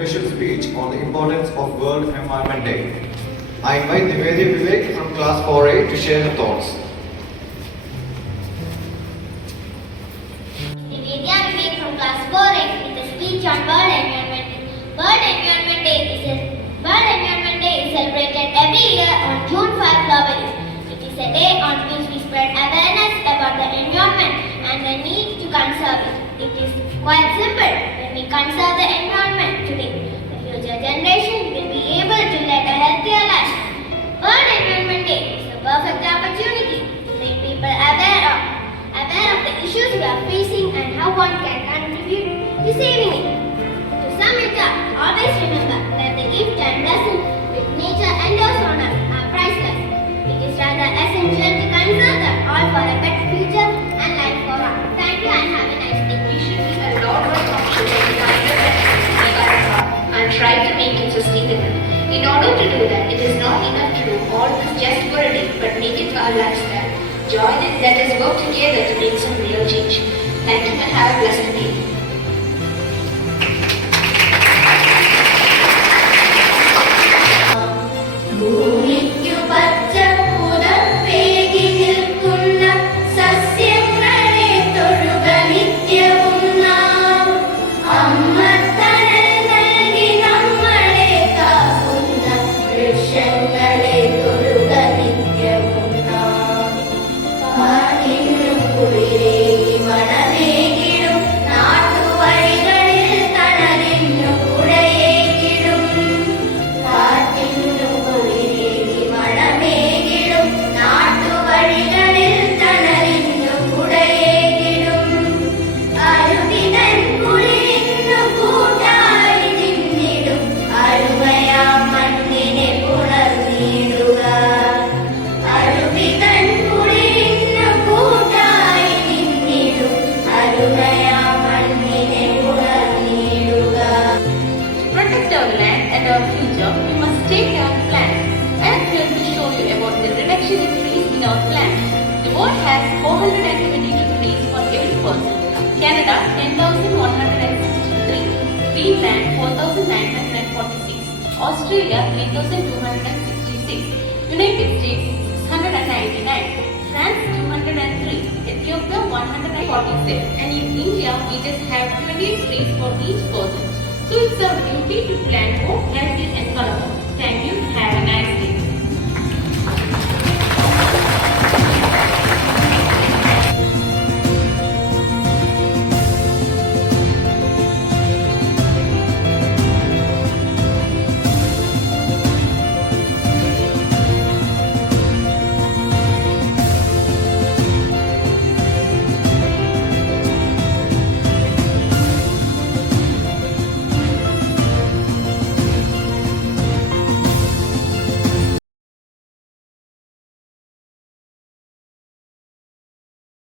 special speech on the importance of World Environment Day. I invite Nivedya Vivek from Class 4A to share her thoughts. Nivedya Vivek from Class 4A with a speech on World Environment Day. World Environment Day is celebrated every year on June 5 globally. It is a day on which we spread awareness about the environment and the need to conserve it. It is quite simple. When we conserve the environment today, the future generation will be able to lead a healthier life. World Environment Day is a perfect opportunity to make people aware of the issues we are facing and how one can contribute to saving it. To sum it up, always remember that the gift and lesson which nature endowes on us are priceless. It is rather essential to conserve them all for a better future and life for all. Thank you and have a nice day. We should be a lot more conscious of the kind of and try to make it sustainable. In order to do that, it is not enough to do all this just for a day, but make it our lifestyle. Join it, let us work together to make some real change. Thank you and have a blessed day. We must take our plan. I am here to show you about the reduction in trees in our planet. The world has 472 trees for every person. Canada 10,163, Greenland 4,946, Australia 3,266, United States 699, France 203, Ethiopia 147, and in India we just have 28 trees for each person. So it's our duty to plant more healthy and colorful.